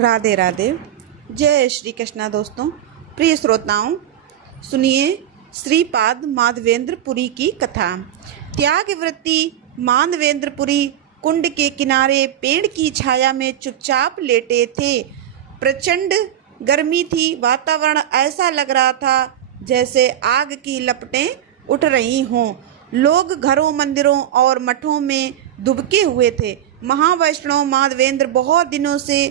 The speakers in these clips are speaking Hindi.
राधे राधे। जय श्री कृष्णा। दोस्तों, प्रिय श्रोताओं, सुनिए श्रीपाद माधवेंद्रपुरी की कथा। त्यागवृत्ति माधवेंद्रपुरी कुंड के किनारे पेड़ की छाया में चुपचाप लेटे थे। प्रचंड गर्मी थी। वातावरण ऐसा लग रहा था जैसे आग की लपटें उठ रही हों। लोग घरों, मंदिरों और मठों में दुबके हुए थे। महावैष्णव माधवेंद्र बहुत दिनों से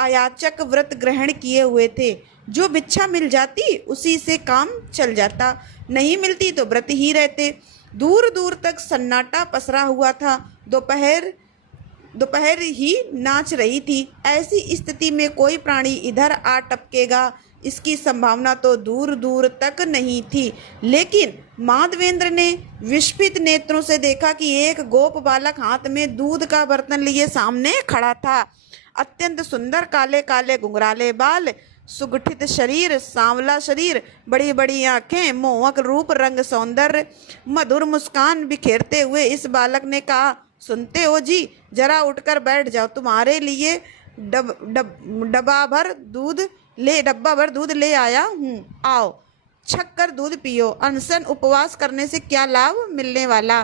अयाचक व्रत ग्रहण किए हुए थे। जो भिक्षा मिल जाती उसी से काम चल जाता, नहीं मिलती तो व्रत ही रहते। दूर दूर तक सन्नाटा पसरा हुआ था। दोपहर ही नाच रही थी। ऐसी स्थिति में कोई प्राणी इधर आ टपकेगा इसकी संभावना तो दूर दूर तक नहीं थी। लेकिन माधवेंद्र ने विस्मित नेत्रों से देखा कि एक गोप बालक हाथ में दूध का बर्तन लिए सामने खड़ा था। अत्यंत सुंदर, काले काले घुंघराले बाल, सुगठित शरीर, सांवला शरीर, बड़ी बड़ी आंखें, मोहक रूप, रंग, सौंदर्य, मधुर मुस्कान बिखेरते हुए इस बालक ने कहा, सुनते हो जी, जरा उठकर बैठ जाओ। तुम्हारे लिए डब्बा भर दूध ले आया हूँ। आओ, छक कर दूध पियो। अनशन उपवास करने से क्या लाभ मिलने वाला?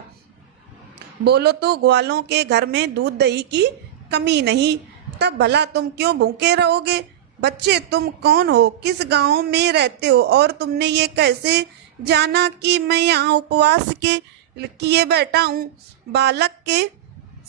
बोलो तो ग्वालों के घर में दूध दही की कमी नहीं, तब भला तुम क्यों भूखे रहोगे? बच्चे, तुम कौन हो? किस गांव में रहते हो? और तुमने ये कैसे जाना कि मैं यहाँ उपवास किए बैठा हूँ? बालक के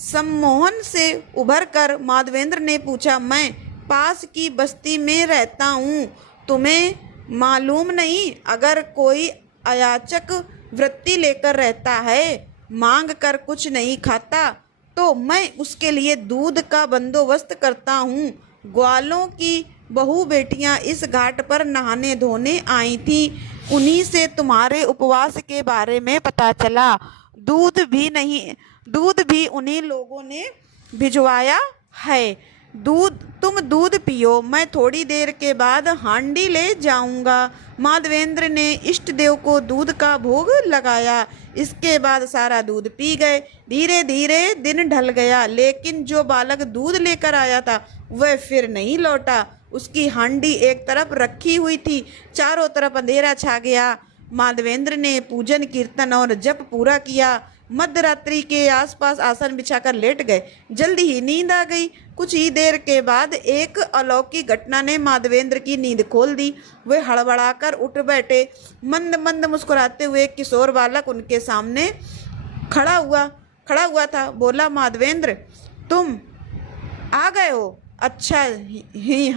सम्मोहन से उभर कर माधवेंद्र ने पूछा, मैं पास की बस्ती में रहता हूँ। तुम्हें मालूम नहीं? अगर कोई अयाचक वृत्ति लेकर रहता है, मांग कर कुछ नहीं खाता, तो मैं उसके लिए दूध का बंदोबस्त करता हूँ। ग्वालों की बहू बेटियां इस घाट पर नहाने धोने आई थी। उन्हीं से तुम्हारे उपवास के बारे में पता चला। दूध भी उन्हीं लोगों ने भिजवाया है। तुम दूध पियो, मैं थोड़ी देर के बाद हांडी ले जाऊंगा। माधवेंद्र ने इष्ट देव को दूध का भोग लगाया। इसके बाद सारा दूध पी गए। धीरे धीरे दिन ढल गया, लेकिन जो बालक दूध लेकर आया था वह फिर नहीं लौटा। उसकी हांडी एक तरफ रखी हुई थी। चारों तरफ अंधेरा छा गया। माधवेंद्र ने पूजन, कीर्तन और जप पूरा किया। मध्यरात्रि के आसपास आसन बिछाकर लेट गए। जल्दी ही नींद आ गई। कुछ ही देर के बाद एक अलौकिक घटना ने माधवेंद्र की नींद खोल दी। वे हड़बड़ाकर उठ बैठे। मंद मंद मुस्कुराते हुए एक किशोर बालक उनके सामने खड़ा हुआ था। बोला, माधवेंद्र, तुम आ गए हो? अच्छा ही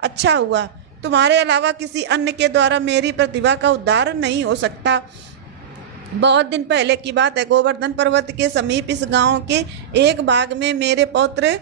अच्छा हुआ। तुम्हारे अलावा किसी अन्य के द्वारा मेरी प्रतिभा का उद्धार नहीं हो सकता। बहुत दिन पहले की बात है। गोवर्धन पर्वत के समीप इस गांव के एक भाग में मेरे पौत्र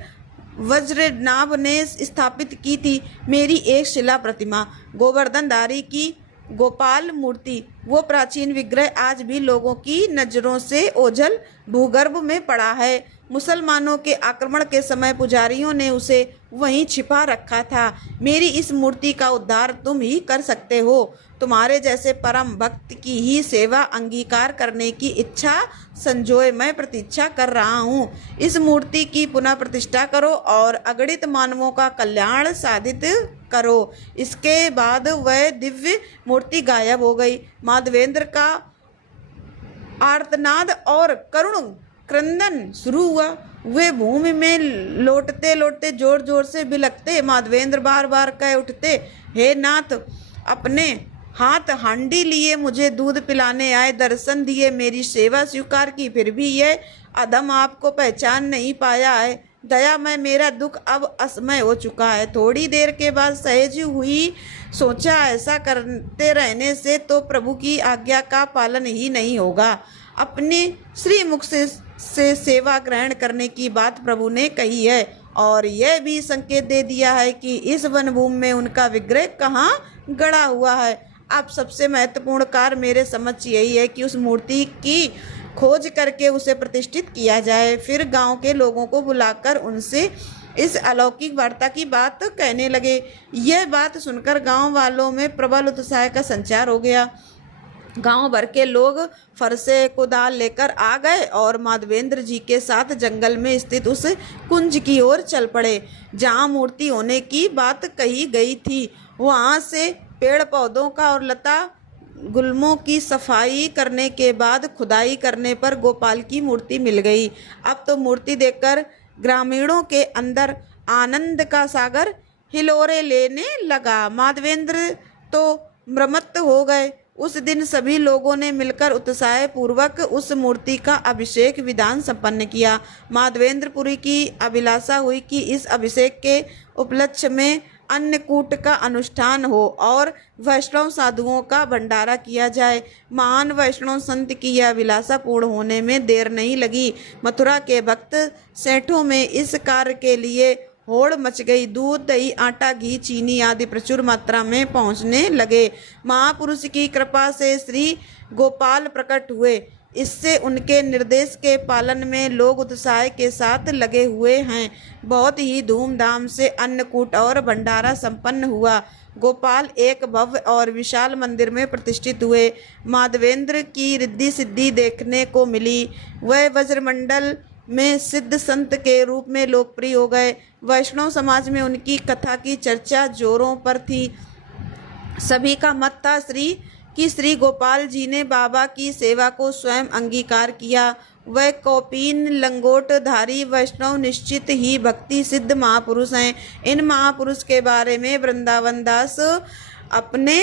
वज्रनाभ ने स्थापित की थी मेरी एक शिला प्रतिमा, गोवर्धनधारी की गोपाल मूर्ति। वो प्राचीन विग्रह आज भी लोगों की नजरों से ओझल भूगर्भ में पड़ा है। मुसलमानों के आक्रमण के समय पुजारियों ने उसे वहीं छिपा रखा था। मेरी इस मूर्ति का उद्धार तुम ही कर सकते हो। तुम्हारे जैसे परम भक्त की ही सेवा अंगीकार करने की इच्छा संजोए मैं प्रतीक्षा कर रहा हूँ। इस मूर्ति की पुनः प्रतिष्ठा करो और अगणित मानवों का कल्याण साधित करो। इसके बाद वह दिव्य मूर्ति गायब हो गई। माधवेंद्र का आर्तनाद और करुण क्रंदन शुरू हुआ। वे भूमि में लौटते लौटते जोर जोर से बिलखते। माधवेंद्र बार बार कह उठते, हे नाथ, अपने हाथ हांडी लिए मुझे दूध पिलाने आए, दर्शन दिए, मेरी सेवा स्वीकार की, फिर भी यह अधम आपको पहचान नहीं पाया है। दया में मेरा दुख अब असमय हो चुका है। थोड़ी देर के बाद सहज हुई। सोचा, ऐसा करते रहने से तो प्रभु की आज्ञा का पालन ही नहीं होगा। अपने श्रीमुख से सेवा ग्रहण करने की बात प्रभु ने कही है और यह भी संकेत दे दिया है कि इस वनभूमि में उनका विग्रह कहाँ गड़ा हुआ है। अब सबसे महत्वपूर्ण कार्य मेरे समझ यही है कि उस मूर्ति की खोज करके उसे प्रतिष्ठित किया जाए। फिर गांव के लोगों को बुलाकर उनसे इस अलौकिक वार्ता की बात कहने लगे। यह बात सुनकर गांव वालों में प्रबल उत्साह का संचार हो गया। गांव भर के लोग फरसे कुदाल लेकर आ गए और माधवेंद्र जी के साथ जंगल में स्थित उस कुंज की ओर चल पड़े जहां मूर्ति होने की बात कही गई थी। वहां से पेड़ पौधों का और लता गुल्मों की सफाई करने के बाद खुदाई करने पर गोपाल की मूर्ति मिल गई। अब तो मूर्ति देखकर ग्रामीणों के अंदर आनंद का सागर हिलोरे लेने लगा। माधवेंद्र तो मृमत्त हो गए। उस दिन सभी लोगों ने मिलकर उत्साह पूर्वक उस मूर्ति का अभिषेक विधान संपन्न किया। माधवेंद्रपुरी की अभिलाषा हुई कि इस अभिषेक के उपलक्ष्य में अन्नकूट का अनुष्ठान हो और वैष्णव साधुओं का भंडारा किया जाए। महान वैष्णव संत की यह अभिलाषा पूर्ण होने में देर नहीं लगी। मथुरा के भक्त सेठों में इस कार्य के लिए होड़ मच गई। दूध, दही, आटा, घी, चीनी आदि प्रचुर मात्रा में पहुंचने लगे। महापुरुष की कृपा से श्री गोपाल प्रकट हुए। इससे उनके निर्देश के पालन में लोग उत्साह के साथ लगे हुए हैं। बहुत ही धूमधाम से अन्नकूट और भंडारा संपन्न हुआ। गोपाल एक भव्य और विशाल मंदिर में प्रतिष्ठित हुए। माधवेंद्र की रिद्धि सिद्धि देखने को मिली। वह वज्रमंडल में सिद्ध संत के रूप में लोकप्रिय हो गए। वैष्णव समाज में उनकी कथा की चर्चा जोरों पर थी। सभी का मत था श्री गोपाल जी ने बाबा की सेवा को स्वयं अंगीकार किया। वह कौपीन लंगोटधारी वैष्णव निश्चित ही भक्ति सिद्ध महापुरुष हैं। इन महापुरुष के बारे में वृंदावन दास अपने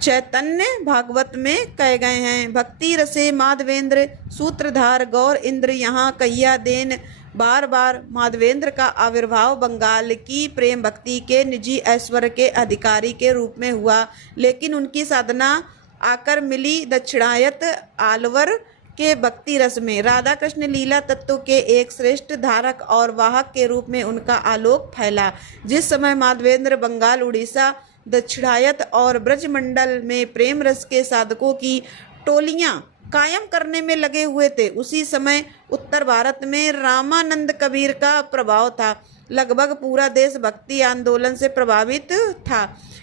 चैतन्य भागवत में कहे गए हैं। भक्ति रसे माधवेंद्र सूत्रधार गौर इंद्र यहाँ कैया देन। बार बार माधवेंद्र का आविर्भाव बंगाल की प्रेम भक्ति के निजी ऐश्वर्य के अधिकारी के रूप में हुआ, लेकिन उनकी साधना आकर मिली दक्षिणायत आलवर के भक्ति रस में। राधा कृष्ण लीला तत्व के एक श्रेष्ठ धारक और वाहक के रूप में उनका आलोक फैला। जिस समय माधवेंद्र बंगाल, उड़ीसा, दक्षिणायत और ब्रजमंडल में प्रेम रस के साधकों की टोलियां कायम करने में लगे हुए थे, उसी समय उत्तर भारत में रामानंद कबीर का प्रभाव था। लगभग पूरा देश भक्ति आंदोलन से प्रभावित था।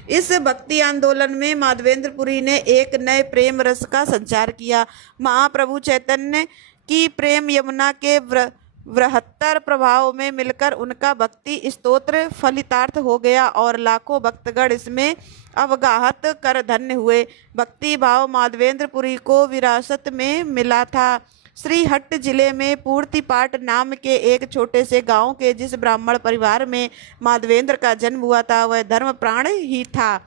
इस भक्ति आंदोलन में माधवेंद्रपुरी ने एक नए प्रेम रस का संचार किया। महाप्रभु चैतन्य की प्रेम यमुना के बृहत्तर प्रभाव में मिलकर उनका भक्ति स्तोत्र फलितार्थ हो गया और लाखों भक्तगण इसमें अवगाहत कर धन्य हुए। भक्ति भाव माधवेंद्रपुरी को विरासत में मिला था। श्रीहट्ट जिले में पूर्तिपाट नाम के एक छोटे से गांव के जिस ब्राह्मण परिवार में माधवेंद्र का जन्म हुआ था, वह धर्म प्राण ही था।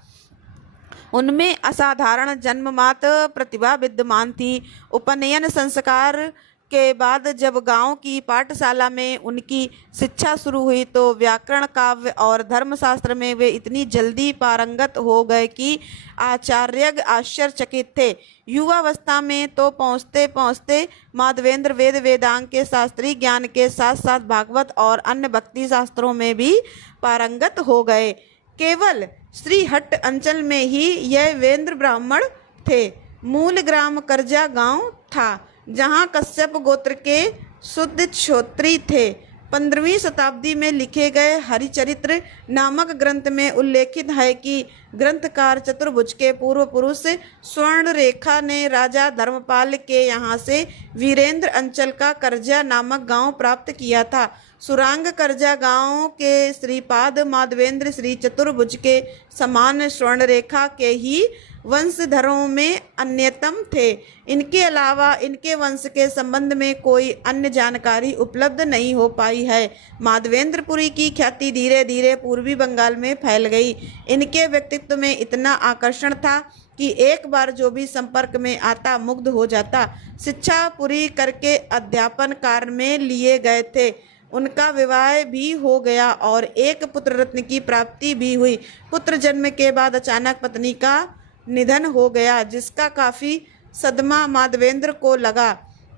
उनमें असाधारण जन्ममात प्रतिभा विद्यमान थी। उपनयन संस्कार के बाद जब गांव की पाठशाला में उनकी शिक्षा शुरू हुई तो व्याकरण, काव्य और धर्मशास्त्र में वे इतनी जल्दी पारंगत हो गए कि आचार्य आश्चर्यचकित थे। युवावस्था में तो पहुँचते पहुँचते माधवेंद्र वेद वेदांग के शास्त्रीय ज्ञान के साथ साथ भागवत और अन्य भक्ति शास्त्रों में भी पारंगत हो गए। केवल श्रीहट्ट अंचल में ही यह वेंद्र ब्राह्मण थे। मूल ग्राम करजा गांव था, जहां कश्यप गोत्र के शुद्ध क्षत्रिय थे। 15वीं शताब्दी में लिखे गए हरिचरित्र नामक ग्रंथ में उल्लेखित है कि ग्रंथकार चतुर्भुज के पूर्व पुरुष स्वर्णरेखा ने राजा धर्मपाल के यहाँ से वीरेंद्र अंचल का करजा नामक गांव प्राप्त किया था। सुरांग करजा गांव के श्रीपाद माधवेंद्र श्री चतुर्भुज के समान स्वर्णरेखा के ही वंशधरों में अन्यतम थे। इनके अलावा इनके वंश के संबंध में कोई अन्य जानकारी उपलब्ध नहीं हो पाई है। माधवेंद्रपुरी की ख्याति धीरे धीरे पूर्वी बंगाल में फैल गई। इनके व्यक्तित्व में इतना आकर्षण था कि एक बार जो भी संपर्क में आता मुग्ध हो जाता। शिक्षा पूरी करके अध्यापन कार्य में लिए गए थे। उनका विवाह भी हो गया और एक पुत्र रत्न की प्राप्ति भी हुई। पुत्र जन्म के बाद अचानक पत्नी का निधन हो गया, जिसका काफ़ी सदमा माधवेंद्र को लगा।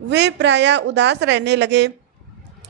वे प्रायः उदास रहने लगे।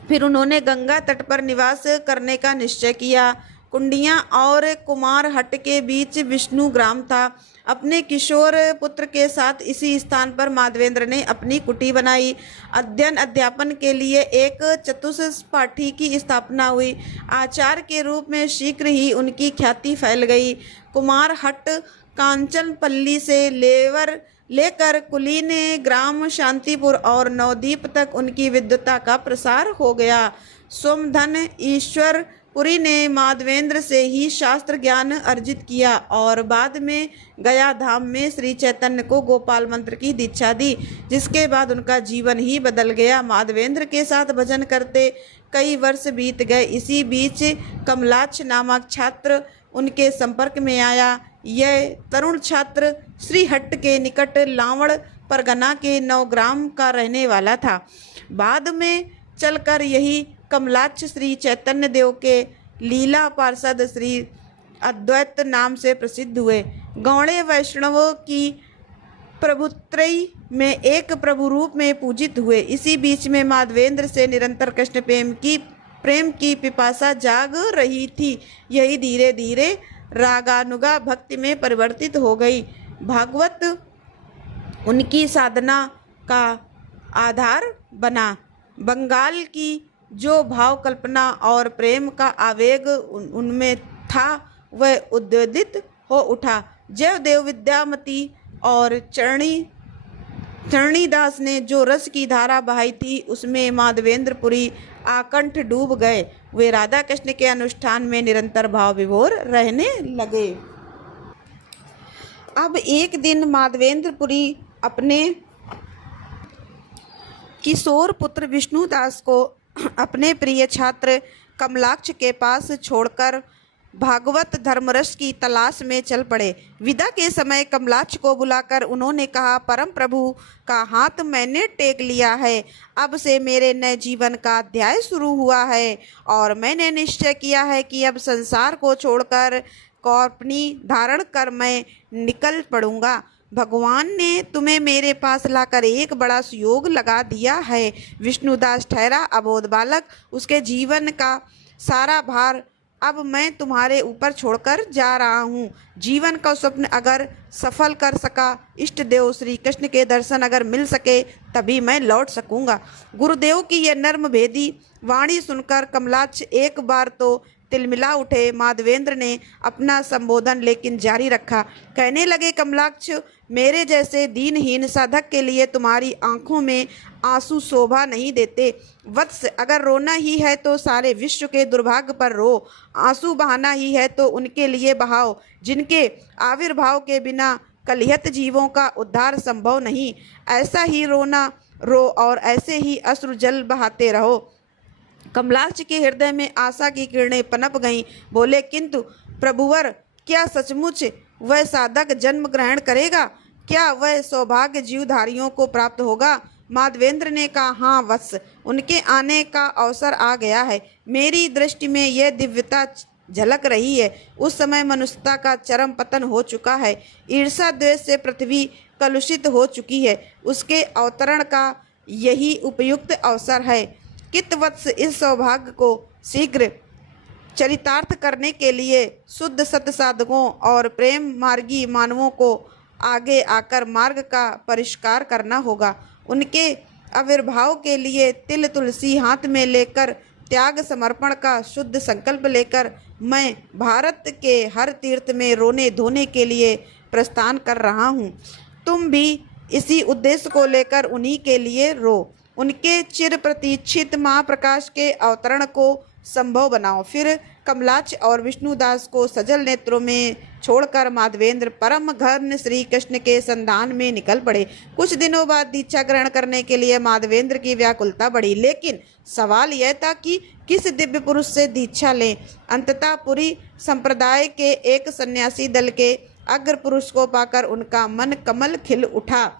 फिर उन्होंने गंगा तट पर निवास करने का निश्चय किया। कुंडियाँ और कुमारहट्ट के बीच विष्णु ग्राम था। अपने किशोर पुत्र के साथ इसी स्थान पर माधवेंद्र ने अपनी कुटी बनाई। अध्ययन अध्यापन के लिए एक चतुष्पाठी की स्थापना हुई। आचार्य के रूप में शीघ्र ही उनकी ख्याति फैल गई। कुमारहट्ट कांचनपल्ली से लेवर लेकर कुलीन, ग्राम शांतिपुर और नवद्वीप तक उनकी विद्वता का प्रसार हो गया। सोमधन ईश्वर पुरी ने माधवेंद्र से ही शास्त्र ज्ञान अर्जित किया और बाद में गया धाम में श्री चैतन्य को गोपाल मंत्र की दीक्षा दी, जिसके बाद उनका जीवन ही बदल गया। माधवेंद्र के साथ भजन करते कई वर्ष बीत गए। इसी बीच कमलाक्ष नामक छात्र उनके संपर्क में आया। यह तरुण छात्र श्रीहट्ट के निकट लावण परगना के नवग्राम का रहने वाला था। बाद में चलकर यही कमलाक्ष श्री चैतन्य देव के लीला पार्षद श्री अद्वैत नाम से प्रसिद्ध हुए। गौड़े वैष्णवों की प्रभुत्रयी में एक प्रभु रूप में पूजित हुए। इसी बीच में माधवेंद्र से निरंतर कृष्ण प्रेम की पिपासा जाग रही थी। यही धीरे धीरे रागानुगा भक्ति में परिवर्तित हो गई। भागवत उनकी साधना का आधार बना। बंगाल की जो भाव कल्पना और प्रेम का आवेग उनमें था, वह उद्वेलित हो उठा। जयदेव विद्यामती और चरणीदास ने जो रस की धारा बहाई थी, उसमें माधवेंद्रपुरी आकंठ डूब गए। वे राधा कृष्ण के अनुष्ठान में निरंतर भाव विभोर रहने लगे। अब एक दिन माधवेंद्रपुरी अपने किशोर पुत्र विष्णुदास को अपने प्रिय छात्र कमलाक्ष के पास छोड़कर भागवत धर्मरस की तलाश में चल पड़े। विदा के समय कमलाक्ष को बुलाकर उन्होंने कहा, परम प्रभु का हाथ मैंने टेक लिया है। अब से मेरे नए जीवन का अध्याय शुरू हुआ है और मैंने निश्चय किया है कि अब संसार को छोड़कर कौपनी धारण कर मैं निकल पड़ूंगा। भगवान ने तुम्हें मेरे पास लाकर एक बड़ा सुयोग लगा दिया है। विष्णुदास ठहरा अबोध बालक, उसके जीवन का सारा भार अब मैं तुम्हारे ऊपर छोड़कर जा रहा हूँ। जीवन का स्वप्न अगर सफल कर सका, इष्ट देव श्री कृष्ण के दर्शन अगर मिल सके, तभी मैं लौट सकूँगा। गुरुदेव की यह नर्म भेदी वाणी सुनकर कमलाक्ष एक बार तो तिलमिला उठे। माधवेंद्र ने अपना संबोधन लेकिन जारी रखा। कहने लगे, कमलाक्ष, मेरे जैसे दीनहीन साधक के लिए तुम्हारी आंखों में आंसू शोभा नहीं देते। वत्स, अगर रोना ही है तो सारे विश्व के दुर्भाग्य पर रो। आंसू बहाना ही है तो उनके लिए बहाओ जिनके आविर्भाव के बिना कलिहत जीवों का उद्धार संभव नहीं। ऐसा ही रोना रो और ऐसे ही अश्रु जल बहाते रहो। कमलाक्ष के हृदय में आशा की किरणें पनप गईं। बोले, किंतु प्रभुवर, क्या सचमुच वह साधक जन्म ग्रहण करेगा? क्या वह सौभाग्य जीवधारियों को प्राप्त होगा? माधवेंद्र ने कहा, हाँ वत्स, उनके आने का अवसर आ गया है। मेरी दृष्टि में यह दिव्यता झलक रही है। उस समय मनुष्यता का चरम पतन हो चुका है। ईर्षा द्वेष से पृथ्वी कलुषित हो चुकी है। उसके अवतरण का यही उपयुक्त अवसर है। कितवत्स, इस सौभाग्य को शीघ्र चरितार्थ करने के लिए शुद्ध सत साधकों और प्रेम मार्गी मानवों को आगे आकर मार्ग का परिष्कार करना होगा। उनके आविर्भाव के लिए तिल तुलसी हाथ में लेकर त्याग समर्पण का शुद्ध संकल्प लेकर मैं भारत के हर तीर्थ में रोने धोने के लिए प्रस्थान कर रहा हूँ। तुम भी इसी उद्देश्य को लेकर उन्हीं के लिए रो। उनके चिर प्रतीक्षित महाप्रकाश के अवतरण को संभव बनाओ। फिर कमलाक्ष और विष्णुदास को सजल नेत्रों में छोड़कर माधवेंद्र परम घन श्री कृष्ण के संधान में निकल पड़े। कुछ दिनों बाद दीक्षा ग्रहण करने के लिए माधवेंद्र की व्याकुलता बढ़ी, लेकिन सवाल यह था कि किस दिव्य पुरुष से दीक्षा लें। अंततः पुरी संप्रदाय के एक सन्यासी दल के अग्र पुरुष को पाकर उनका मन कमल खिल उठा।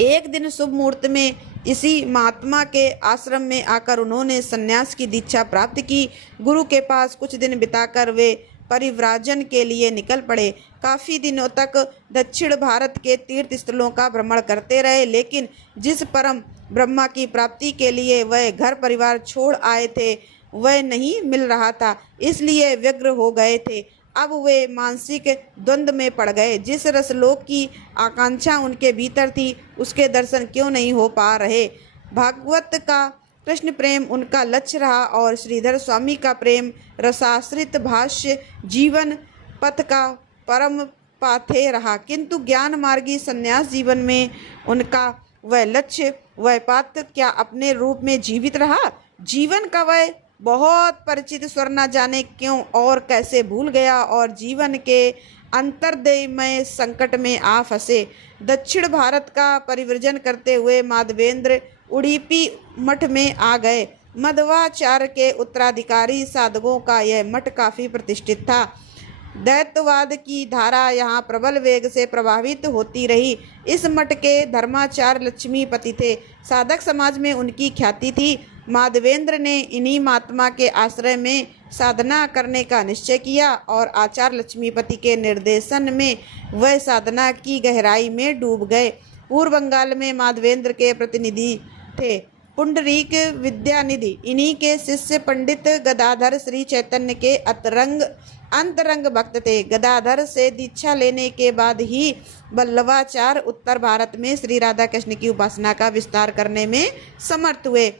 एक दिन शुभ मुहूर्त में इसी महात्मा के आश्रम में आकर उन्होंने सन्यास की दीक्षा प्राप्त की। गुरु के पास कुछ दिन बिताकर वे परिव्राजन के लिए निकल पड़े। काफ़ी दिनों तक दक्षिण भारत के तीर्थ स्थलों का भ्रमण करते रहे, लेकिन जिस परम ब्रह्मा की प्राप्ति के लिए वह घर परिवार छोड़ आए थे वह नहीं मिल रहा था, इसलिए व्यग्र हो गए थे। अब वे मानसिक द्वंद्व में पड़ गए। जिस रसलोक की आकांक्षा उनके भीतर थी, उसके दर्शन क्यों नहीं हो पा रहे। भागवत का कृष्ण प्रेम उनका लक्ष्य रहा और श्रीधर स्वामी का प्रेम रसाश्रित भाष्य जीवन पथ का परम पाथे रहा, किंतु ज्ञान मार्गी संन्यास जीवन में उनका वह लक्ष्य, वह पात्र क्या अपने रूप में जीवित रहा? जीवन का वह बहुत परिचित स्वर न जाने क्यों और कैसे भूल गया और जीवन के अंतर्दयमय संकट में आ फंसे। दक्षिण भारत का परिव्रजन करते हुए माधवेंद्र उडुपी मठ में आ गए। मध्वाचार्य के उत्तराधिकारी साधकों का यह मठ काफी प्रतिष्ठित था। दैत्यवाद की धारा यहाँ प्रबल वेग से प्रभावित होती रही। इस मठ के धर्माचार्य लक्ष्मीपति थे। साधक समाज में उनकी ख्याति थी। माधवेंद्र ने इन्हीं महात्मा के आश्रय में साधना करने का निश्चय किया और आचार्य लक्ष्मीपति के निर्देशन में वह साधना की गहराई में डूब गए। पूर्व बंगाल में माधवेंद्र के प्रतिनिधि थे पुंडरीक विद्यानिधि। इन्हीं के शिष्य पंडित गदाधर श्री चैतन्य के अंतरंग भक्त थे। गदाधर से दीक्षा लेने के बाद ही वल्लभाचार्य उत्तर भारत में श्री राधा कृष्ण की उपासना का विस्तार करने में समर्थ हुए।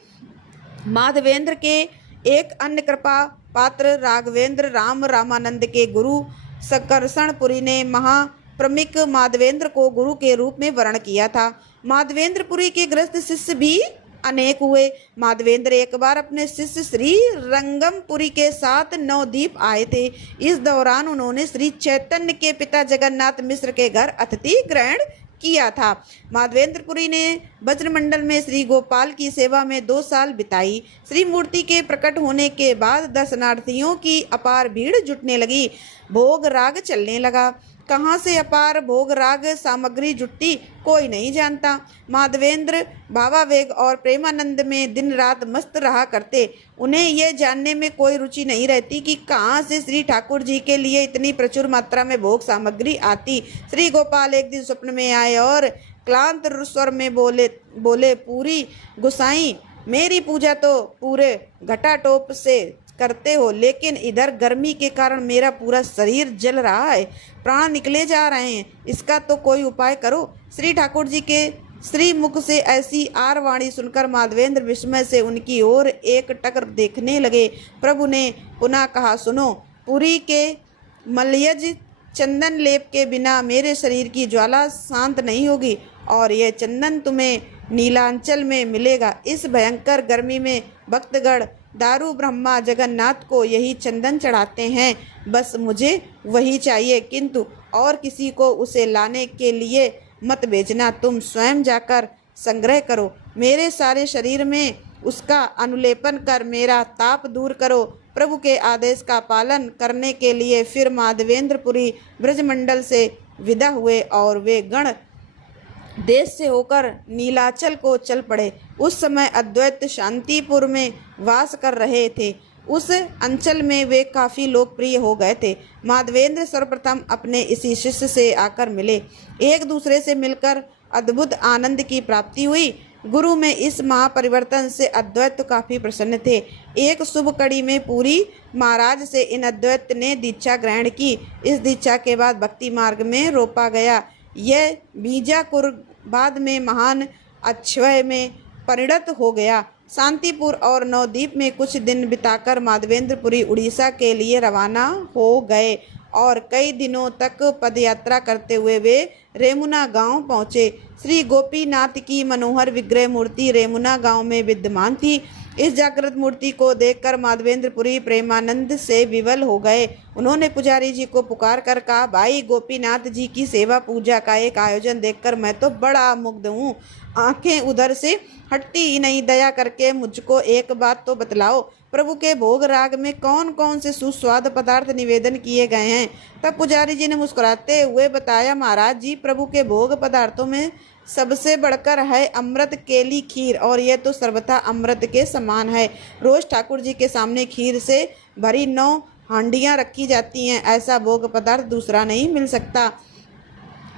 माधवेंद्र के एक अन्य कृपा पात्र राघवेंद्र रामानंद के गुरु सकर्षणपुरी ने महाप्रमिक माधवेंद्र को गुरु के रूप में वर्ण किया था। माधवेंद्रपुरी के ग्रस्त शिष्य भी अनेक हुए। माधवेंद्र एक बार अपने शिष्य श्री रंगमपुरी के साथ नवद्वीप आए थे। इस दौरान उन्होंने श्री चैतन्य के पिता जगन्नाथ मिश्र के घर अतिथि ग्रहण किया था। माधवेंद्रपुरी ने वज्रमंडल में श्री गोपाल की सेवा में 2 साल बिताई। श्री मूर्ति के प्रकट होने के बाद दर्शनार्थियों की अपार भीड़ जुटने लगी। भोग राग चलने लगा। कहाँ से अपार भोग राग सामग्री जुटती कोई नहीं जानता। माधवेंद्र भावावेग और प्रेमानंद में दिन रात मस्त रहा करते। उन्हें यह जानने में कोई रुचि नहीं रहती कि कहाँ से श्री ठाकुर जी के लिए इतनी प्रचुर मात्रा में भोग सामग्री आती। श्री गोपाल एक दिन स्वप्न में आए और क्लांत स्वर में बोले पूरी गुसाई, मेरी पूजा तो पूरे घटाटोप से करते हो, लेकिन इधर गर्मी के कारण मेरा पूरा शरीर जल रहा है, प्राण निकले जा रहे हैं, इसका तो कोई उपाय करो। श्री ठाकुर जी के श्री मुख से ऐसी आरवाणी सुनकर माधवेंद्र विस्मय से उनकी ओर एक टक देखने लगे। प्रभु ने पुनः कहा, सुनो, पुरी के मलयज चंदन लेप के बिना मेरे शरीर की ज्वाला शांत नहीं होगी और यह चंदन तुम्हें नीलांचल में मिलेगा। इस भयंकर गर्मी में भक्तगण दारू ब्रह्मा जगन्नाथ को यही चंदन चढ़ाते हैं। बस मुझे वही चाहिए, किंतु और किसी को उसे लाने के लिए मत भेजना। तुम स्वयं जाकर संग्रह करो, मेरे सारे शरीर में उसका अनुलेपन कर मेरा ताप दूर करो। प्रभु के आदेश का पालन करने के लिए फिर माधवेंद्रपुरी ब्रजमंडल से विदा हुए और वे गण देश से होकर नीलाचल को चल पड़े। उस समय अद्वैत शांतिपुर में वास कर रहे थे। उस अंचल में वे काफ़ी लोकप्रिय हो गए थे। माधवेंद्र सर्वप्रथम अपने इसी शिष्य से आकर मिले। एक दूसरे से मिलकर अद्भुत आनंद की प्राप्ति हुई। गुरु में इस महापरिवर्तन से अद्वैत काफ़ी प्रसन्न थे। एक शुभ कड़ी में पुरी महाराज से इन अद्वैत ने दीक्षा ग्रहण की। इस दीक्षा के बाद भक्ति मार्ग में रोपा गया। यह बीजापुर बाद में महान अक्षय में परिणत हो गया। शांतिपुर और नवद्वीप में कुछ दिन बिताकर माधवेंद्रपुरी उड़ीसा के लिए रवाना हो गए और कई दिनों तक पदयात्रा करते हुए वे रेमुना गांव पहुँचे। श्री गोपीनाथ की मनोहर विग्रह मूर्ति रेमुना गांव में विद्यमान थी। इस जागृत मूर्ति को देखकर माधवेंद्रपुरी प्रेमानंद से विवल हो गए। उन्होंने पुजारी जी को पुकार कर कहा, भाई, गोपीनाथ जी की सेवा पूजा का एक आयोजन देखकर मैं तो बड़ा मुग्ध हूँ। आंखें उधर से हटती ही नहीं। दया करके मुझको एक बात तो बतलाओ, प्रभु के भोग राग में कौन कौन से सुस्वाद पदार्थ निवेदन किए गए हैं? तब पुजारी जी ने मुस्कुराते हुए बताया, महाराज जी, प्रभु के भोग पदार्थों में सबसे बढ़कर है अमृत केली खीर, और यह तो सर्वथा अमृत के समान है। रोज ठाकुर जी के सामने खीर से भरी 9 हांडियाँ रखी जाती हैं। ऐसा भोग पदार्थ दूसरा नहीं मिल सकता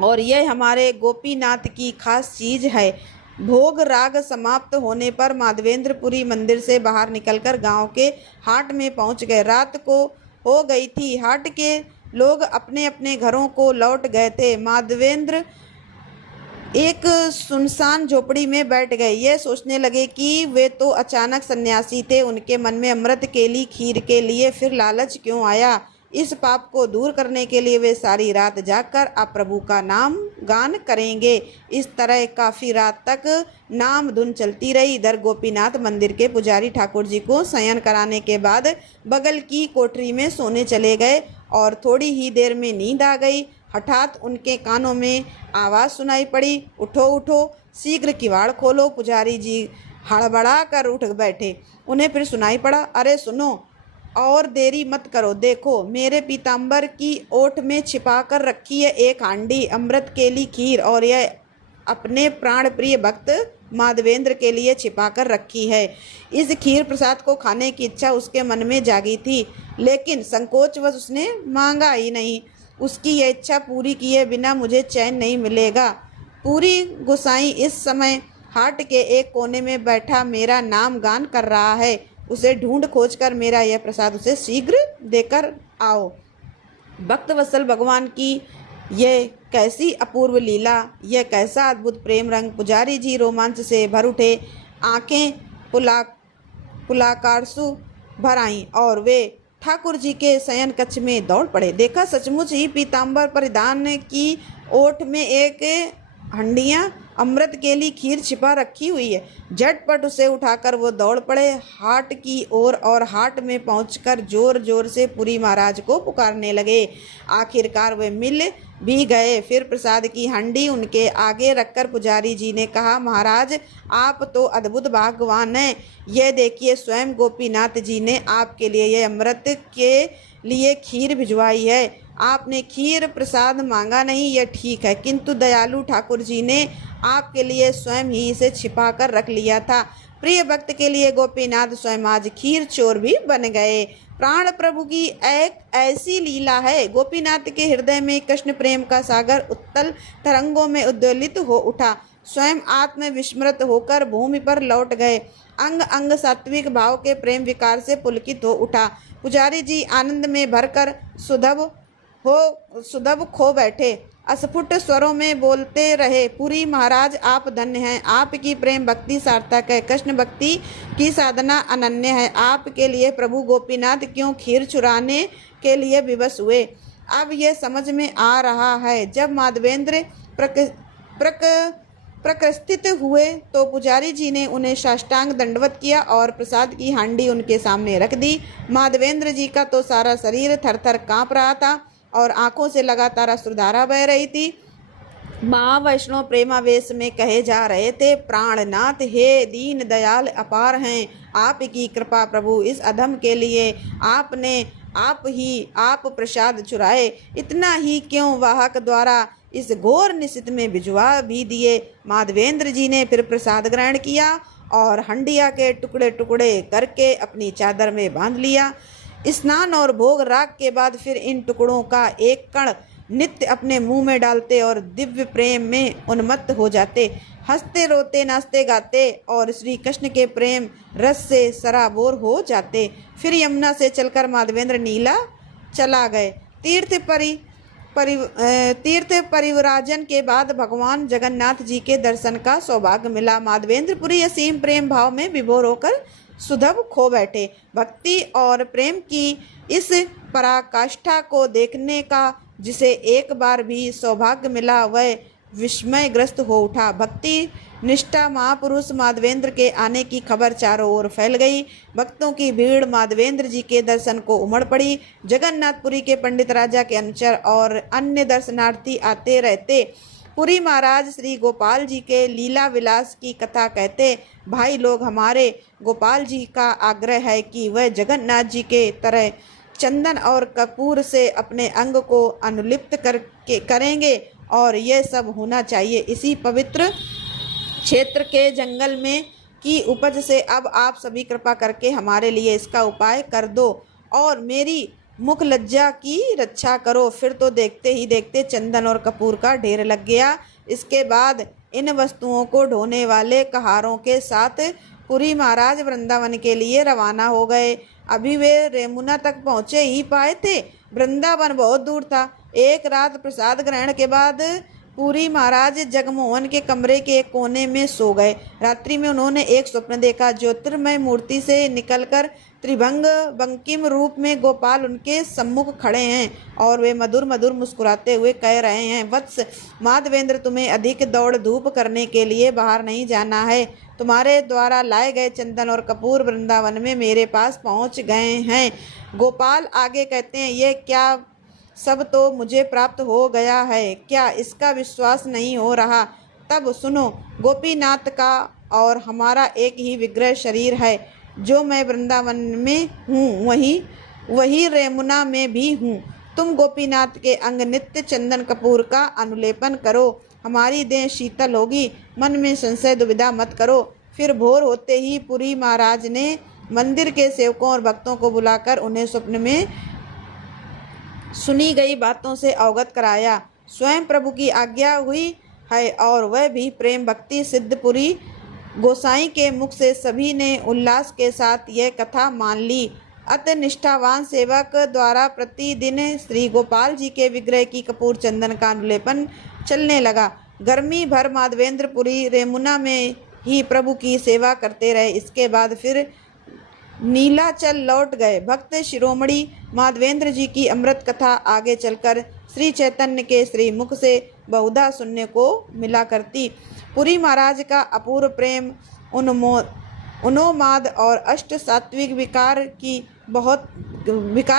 और यह हमारे गोपीनाथ की खास चीज़ है। भोग राग समाप्त होने पर माधवेंद्रपुरी मंदिर से बाहर निकलकर गांव के हाट में पहुंच गए। रात को हो गई थी। हाट के लोग अपने अपने घरों को लौट गए थे। माधवेंद्र एक सुनसान झोपड़ी में बैठ गए। यह सोचने लगे कि वे तो अचानक सन्यासी थे, उनके मन में अमृत केली खीर के लिए फिर लालच क्यों आया? इस पाप को दूर करने के लिए वे सारी रात जागकर आप प्रभु का नाम गान करेंगे। इस तरह काफ़ी रात तक नाम धुन चलती रही। इधर गोपीनाथ मंदिर के पुजारी ठाकुर जी को शयन कराने के बाद बगल की कोठरी में सोने चले गए और थोड़ी ही देर में नींद आ गई। हठात उनके कानों में आवाज़ सुनाई पड़ी, उठो उठो, शीघ्र किवाड़ खोलो। पुजारी जी हड़बड़ा कर उठ बैठे। उन्हें फिर सुनाई पड़ा, अरे सुनो और देरी मत करो, देखो मेरे पीताम्बर की ओट में छिपा कर रखी है एक हांडी अमृत केली खीर, और यह अपने प्राण प्रिय भक्त माधवेंद्र के लिए छिपा कर रखी है। इस खीर प्रसाद को खाने की इच्छा उसके मन में जागी थी, लेकिन संकोचवश उसने मांगा ही नहीं। उसकी यह इच्छा पूरी किए बिना मुझे चैन नहीं मिलेगा। पूरी गोसाई इस समय हाट के एक कोने में बैठा मेरा नाम गान कर रहा है। उसे ढूंढ खोज कर मेरा यह प्रसाद उसे शीघ्र देकर आओ। भक्त वत्सल भगवान की यह कैसी अपूर्व लीला, यह कैसा अद्भुत प्रेम रंग। पुजारी जी रोमांच से भर उठे, आंखें पुलाकारसु भर आईं और वे ठाकुर जी के शयन कक्ष में दौड़ पड़े। देखा सचमुच ही पीताम्बर परिधान की ओट में एक हंडियाँ अमृत केली खीर छिपा रखी हुई है। झटपट उसे उठाकर वो दौड़ पड़े हाट की ओर और हाट में पहुंचकर जोर जोर से पुरी महाराज को पुकारने लगे। आखिरकार वे मिल भी गए। फिर प्रसाद की हंडी उनके आगे रखकर पुजारी जी ने कहा, महाराज आप तो अद्भुत भाग्यवान हैं। यह देखिए स्वयं गोपीनाथ जी ने आपके लिए यह अमृत के लिए खीर भिजवाई है। आपने खीर प्रसाद मांगा नहीं, यह ठीक है, किंतु दयालु ठाकुर जी ने आपके लिए स्वयं ही इसे छिपा कर रख लिया था। प्रिय भक्त के लिए गोपीनाथ स्वयं आज खीर चोर भी बन गए। प्राण प्रभु की एक ऐसी लीला है। गोपीनाथ के हृदय में कृष्ण प्रेम का सागर उत्तल तरंगों में उद्वेलित हो उठा। स्वयं आत्म विस्मृत होकर भूमि पर लौट गए। अंग अंग सात्विक भाव के प्रेम विकार से पुलकित हो उठा। पुजारी जी आनंद में भरकर सुधब खो बैठे। अस्फुट स्वरों में बोलते रहे, पुरी महाराज आप धन्य हैं, आपकी प्रेम भक्ति सार्थक है, कृष्ण भक्ति की साधना अनन्य है। आपके लिए प्रभु गोपीनाथ क्यों खीर चुराने के लिए विवश हुए। अब यह समझ में आ रहा है। जब माधवेंद्र प्रकृष्टित हुए तो पुजारी जी ने उन्हें साष्टांग दंडवत किया और प्रसाद की हांडी उनके सामने रख दी। माधवेंद्र जी का तो सारा शरीर थरथर कांप रहा था और आंखों से लगातार अश्रुधारा बह रही थी। महावैष्णव प्रेमावेश में कहे जा रहे थे, प्राणनाथ हे दीन दयाल अपार हैं, आपकी कृपा प्रभु, इस अधम के लिए आपने आप प्रसाद चुराए। इतना ही क्यों, वाहक द्वारा इस घोर निश्चित में भिजवा भी दिए। माधवेंद्र जी ने फिर प्रसाद ग्रहण किया और हंडिया के टुकड़े टुकड़े करके अपनी चादर में बांध लिया। स्नान और भोग राग के बाद फिर इन टुकड़ों का एक कण नित्य अपने मुंह में डालते और दिव्य प्रेम में उन्मत्त हो जाते, हंसते रोते नाचते गाते और श्री कृष्ण के प्रेम रस से सराबोर हो जाते। फिर यमुना से चलकर माधवेंद्र नीला चला गए। तीर्थ परिवराजन के बाद भगवान जगन्नाथ जी के दर्शन का सौभाग्य मिला। माधवेंद्र पुरी असीम प्रेम भाव में विभोर होकर सुधब खो बैठे। भक्ति और प्रेम की इस पराकाष्ठा को देखने का जिसे एक बार भी सौभाग्य मिला वह विस्मयग्रस्त हो उठा। भक्ति निष्ठा महापुरुष माधवेंद्र के आने की खबर चारों ओर फैल गई। भक्तों की भीड़ माधवेंद्र जी के दर्शन को उमड़ पड़ी। जगन्नाथपुरी के पंडित राजा के अनुचर और अन्य दर्शनार्थी आते रहते। पुरी महाराज श्री गोपाल जी के लीला विलास की कथा कहते, भाई लोग, हमारे गोपाल जी का आग्रह है कि वह जगन्नाथ जी के तरह चंदन और कपूर से अपने अंग को अनुलिप्त करेंगे और यह सब होना चाहिए इसी पवित्र क्षेत्र के जंगल में की उपज से। अब आप सभी कृपा करके हमारे लिए इसका उपाय कर दो और मेरी मुख लज्जा की रक्षा करो। फिर तो देखते ही देखते चंदन और कपूर का ढेर लग गया। इसके बाद इन वस्तुओं को ढोने वाले कहारों के साथ पुरी महाराज वृंदावन के लिए रवाना हो गए। अभी वे रेमुना तक पहुँचे ही पाए थे। वृंदावन बहुत दूर था। एक रात प्रसाद ग्रहण के बाद पुरी महाराज जगमोहन के कमरे के एक कोने में सो गए। रात्रि में उन्होंने एक स्वप्न देखा। ज्योतिर्मय मूर्ति से निकलकर त्रिभंग बंकिम रूप में गोपाल उनके सम्मुख खड़े हैं और वे मधुर मधुर मुस्कुराते हुए कह रहे हैं, वत्स माधवेंद्र, तुम्हें अधिक दौड़ धूप करने के लिए बाहर नहीं जाना है। तुम्हारे द्वारा लाए गए चंदन और कपूर वृंदावन में मेरे पास पहुंच गए हैं। गोपाल आगे कहते हैं, यह क्या सब तो मुझे प्राप्त हो गया है, क्या इसका विश्वास नहीं हो रहा? तब सुनो, गोपीनाथ का और हमारा एक ही विग्रह शरीर है। जो मैं वृंदावन में हूँ वही रेमुना में भी हूँ। तुम गोपीनाथ के अंग नित्य चंदन कपूर का अनुलेपन करो, हमारी देह शीतल होगी। मन में संशय दुविधा मत करो। फिर भोर होते ही पुरी महाराज ने मंदिर के सेवकों और भक्तों को बुलाकर उन्हें स्वप्न में सुनी गई बातों से अवगत कराया। स्वयं प्रभु की आज्ञा हुई है और वह भी प्रेम भक्ति सिद्धपुरी गोसाई के मुख से सभी ने उल्लास के साथ यह कथा मान ली। अत निष्ठावान सेवक द्वारा प्रतिदिन श्री गोपाल जी के विग्रह की कपूर चंदन का अनुलेपन चलने लगा। गर्मी भर माधवेंद्रपुरी रेमुना में ही प्रभु की सेवा करते रहे। इसके बाद फिर नीलाचल लौट गए। भक्त शिरोमणि माधवेंद्र जी की अमृत कथा आगे चलकर श्री चैतन्य के श्री मुख से बहुधा सुनने को मिला करती। पुरी महाराज का अपूर्व प्रेम, उन्माद और अष्ट सात्विक विकार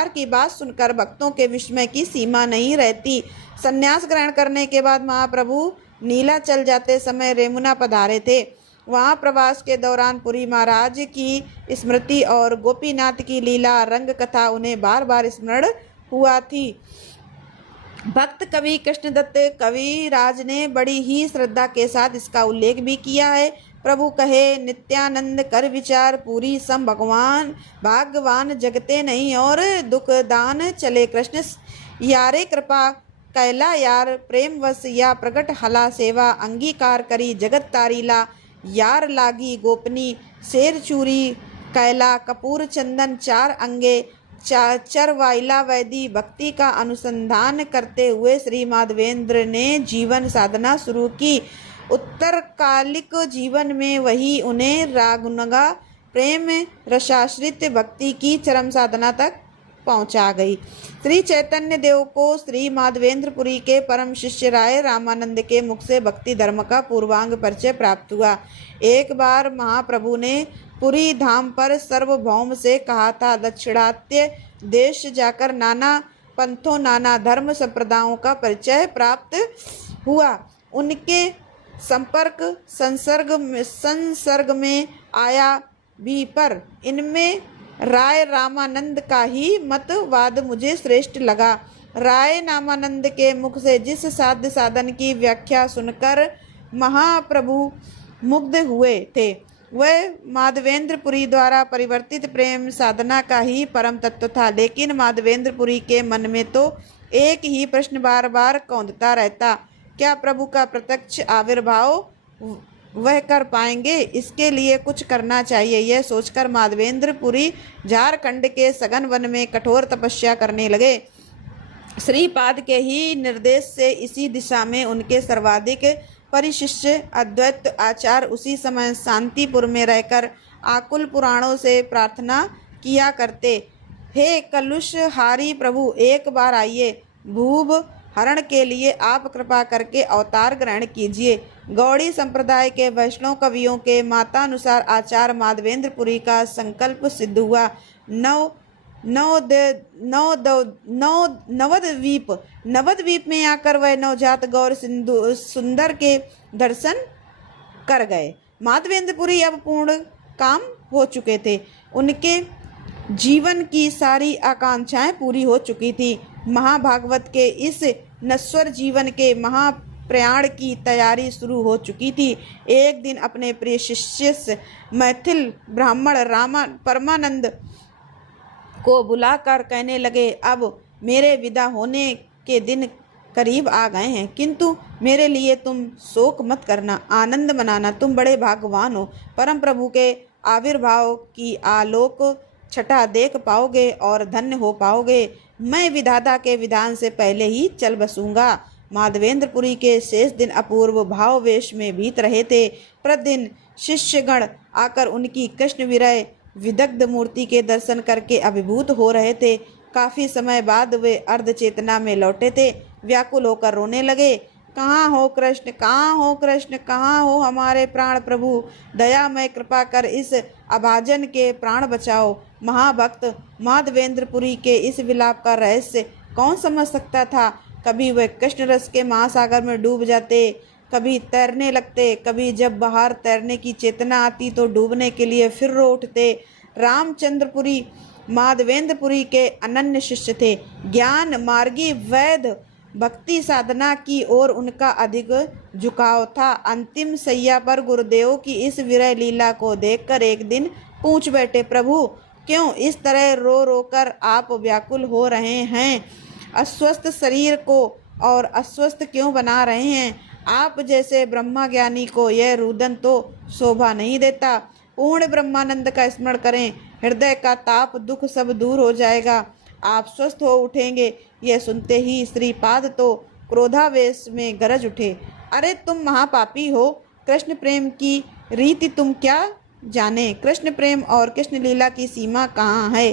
की बात सुनकर भक्तों के विस्मय की सीमा नहीं रहती। संन्यास ग्रहण करने के बाद महाप्रभु नीलाचल जाते समय रेमुना पधारे थे। वहाँ प्रवास के दौरान पुरी महाराज की स्मृति और गोपीनाथ की लीला रंग कथा उन्हें बार बार स्मरण हुआ थी। भक्त कवि कृष्णदत्त कविराज ने बड़ी ही श्रद्धा के साथ इसका उल्लेख भी किया है। प्रभु कहे, नित्यानंद कर विचार, पूरी सम भाग्यवान जगते नहीं और दुख दान चले कृष्ण यारे कृपा कैला यार, प्रेम वश या प्रगट हला सेवा, अंगीकार करी जगत तारीला, यार लागी गोपनी शेर चूरी कैला, कपूर चंदन चार अंगे चरवाइला वैदी। भक्ति का अनुसंधान करते हुए श्री माधवेंद्र ने जीवन साधना शुरू की। उत्तरकालिक जीवन में वही उन्हें रागुनगा प्रेम रसाश्रित भक्ति की चरम साधना तक पहुंचा गई। श्री चैतन्य देव को श्री माधवेंद्रपुरी के परम शिष्य राय रामानंद के मुख से भक्ति धर्म का पूर्वांग परिचय प्राप्त हुआ। एक बार महाप्रभु ने पुरी धाम पर सार्वभौम से कहा था, दक्षिणात्य देश जाकर नाना पंथों नाना धर्म संप्रदायों का परिचय प्राप्त हुआ। उनके संसर्ग में आया भी, पर इनमें राय रामानंद का ही मतवाद मुझे श्रेष्ठ लगा। राय रामानंद के मुख से जिस साध्य साधन की व्याख्या सुनकर महाप्रभु मुग्ध हुए थे, वह माधवेंद्रपुरी द्वारा परिवर्तित प्रेम साधना का ही परम तत्व था। लेकिन माधवेंद्रपुरी के मन में तो एक ही प्रश्न बार बार कौंधता रहता, क्या प्रभु का प्रत्यक्ष आविर्भाव वह कर पाएंगे? इसके लिए कुछ करना चाहिए। यह सोचकर माधवेंद्रपुरी झारखंड के सघन वन में कठोर तपस्या करने लगे। श्रीपाद के ही निर्देश से इसी दिशा में उनके सर्वाधिक परिशिष्य अद्वैत आचार्य उसी समय शांतिपुर में रहकर आकुल पुराणों से प्रार्थना किया करते, हे कलुषहारी प्रभु, एक बार आइए, भूभ हरण के लिए आप कृपा करके अवतार ग्रहण कीजिए। गौड़ी संप्रदाय के वैष्णव कवियों के मातानुसार आचार्य माधवेंद्रपुरी का संकल्प सिद्ध हुआ। नवद्वीप में आकर वह नवजात गौर सुंदर के दर्शन कर गए। माधवेंद्रपुरी अब पूर्ण काम हो चुके थे। उनके जीवन की सारी आकांक्षाएं पूरी हो चुकी थी। महाभागवत के इस नश्वर जीवन के महाप्रयाण की तैयारी शुरू हो चुकी थी। एक दिन अपने प्रिय शिष्य मैथिल ब्राह्मण परमानंद को बुलाकर कहने लगे, अब मेरे विदा होने के दिन करीब आ गए हैं, किंतु मेरे लिए तुम शोक मत करना, आनंद मनाना। तुम बड़े भाग्यवान हो, परम प्रभु के आविर्भाव की आलोक छटा देख पाओगे और धन्य हो पाओगे। मैं विधाता के विधान से पहले ही चल बसूंगा। माधवेंद्रपुरी के शेष दिन अपूर्व भाववेश में बीत रहे थे। प्रतिदिन शिष्यगण आकर उनकी कृष्ण विरह विदग्ध मूर्ति के दर्शन करके अभिभूत हो रहे थे। काफी समय बाद वे अर्ध चेतना में लौटे थे। व्याकुल होकर रोने लगे। कहाँ हो कृष्ण, कहाँ हो कृष्ण, कहाँ हो हमारे प्राण प्रभु, दयामय कृपा कर इस अभाजन के प्राण बचाओ। महाभक्त माधवेंद्रपुरी के इस विलाप का रहस्य कौन समझ सकता था। कभी वे कृष्ण रस के महासागर में डूब जाते, कभी तैरने लगते, कभी जब बाहर तैरने की चेतना आती तो डूबने के लिए फिर रो उठते। रामचंद्रपुरी माधवेंद्रपुरी के अनन्य शिष्य थे। ज्ञान मार्गी वैध भक्ति साधना की ओर उनका अधिक झुकाव था। अंतिम सैया पर गुरुदेव की इस विरह लीला को देखकर एक दिन पूछ बैठे, प्रभु क्यों इस तरह रो रो कर आप व्याकुल हो रहे हैं? अस्वस्थ शरीर को और अस्वस्थ क्यों बना रहे हैं? आप जैसे ब्रह्मा ज्ञानी को यह रुदन तो शोभा नहीं देता। पूर्ण ब्रह्मानंद का स्मरण करें, हृदय का ताप दुख सब दूर हो जाएगा, आप स्वस्थ हो उठेंगे। यह सुनते ही श्रीपाद तो क्रोधावेश में गरज उठे, अरे तुम महापापी हो, कृष्ण प्रेम की रीति तुम क्या जाने? कृष्ण प्रेम और कृष्ण लीला की सीमा कहाँ है?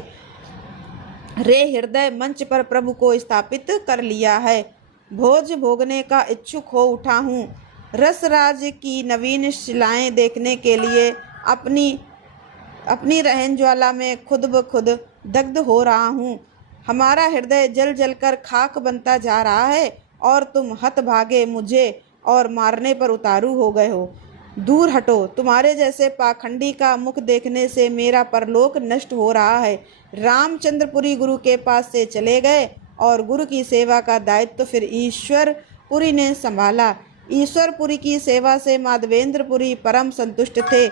रे हृदय मंच पर प्रभु को स्थापित कर लिया है। भोज भोगने का इच्छुक हो उठा हूँ। रसराज की नवीन शिलाएं देखने के लिए अपनी रहन ज्वाला में खुद ब खुद दग्ध हो रहा हूँ। हमारा हृदय जल जल कर खाक बनता जा रहा है और तुम हतभागे मुझे और मारने पर उतारू हो गए हो। दूर हटो, तुम्हारे जैसे पाखंडी का मुख देखने से मेरा परलोक नष्ट हो रहा है। रामचंद्रपुरी गुरु के पास से चले गए और गुरु की सेवा का दायित्व फिर ईश्वरपुरी ने संभाला। ईश्वरपुरी की सेवा से माधवेंद्रपुरी परम संतुष्ट थे।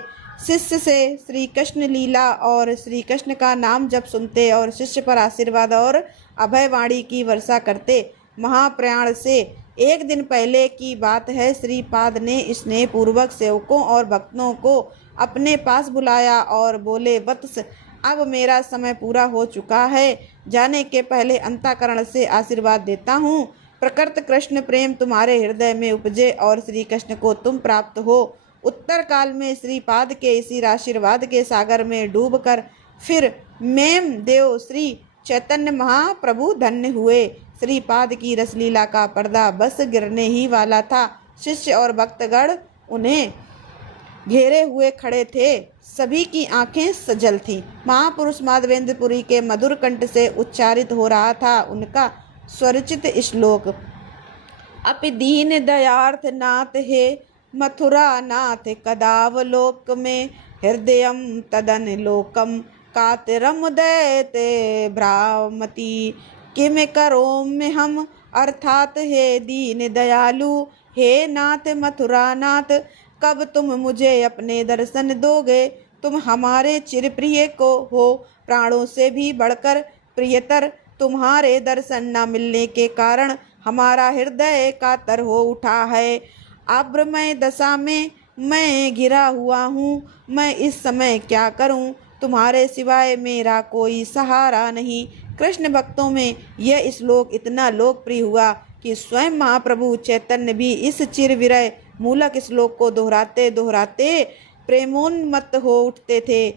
शिष्य से श्री कृष्ण लीला और श्री कृष्ण का नाम जब सुनते और शिष्य पर आशीर्वाद और अभयवाणी की वर्षा करते। महाप्रयाण से एक दिन पहले की बात है, श्रीपाद ने स्नेह पूर्वक सेवकों और भक्तों को अपने पास बुलाया और बोले, वत्स अब मेरा समय पूरा हो चुका है, जाने के पहले अंतःकरण से आशीर्वाद देता हूँ। प्रकृत कृष्ण प्रेम तुम्हारे हृदय में उपजे और श्री कृष्ण को तुम प्राप्त हो। उत्तर काल में श्रीपाद के इसी आशीर्वाद के सागर में डूबकर फिर मेम देव श्री चैतन्य महाप्रभु धन्य हुए। श्रीपाद की रसलीला का पर्दा बस गिरने ही वाला था। शिष्य और भक्तगण उन्हें घेरे हुए खड़े थे। सभी की आंखें सजल थीं। महापुरुष माधवेंद्रपुरी के मधुर कंठ से उच्चारित हो रहा था उनका स्वरचित श्लोक, अपि दीन दयार्थ नाथ हे मथुरा नाथ कदावलोक में हृदयम तदन लोकम कातिरम दैते भ्रामती किम करोम्य हम अर्थात हे दीन दयालु हे नाथ मथुरा नाथ, कब तुम मुझे अपने दर्शन दोगे? तुम हमारे चिरप्रिय को हो, प्राणों से भी बढ़कर प्रियतर। तुम्हारे दर्शन न मिलने के कारण हमारा हृदय कातर हो उठा है। आभ्रमय दशा में मैं घिरा हुआ हूँ, मैं इस समय क्या करूँ? तुम्हारे सिवाय मेरा कोई सहारा नहीं। कृष्ण भक्तों में यह श्लोक इतना लोकप्रिय हुआ कि स्वयं महाप्रभु चैतन्य भी इस चिर विरह मूलक श्लोक को दोहराते दोहराते प्रेमोन्मत्त हो उठते थे।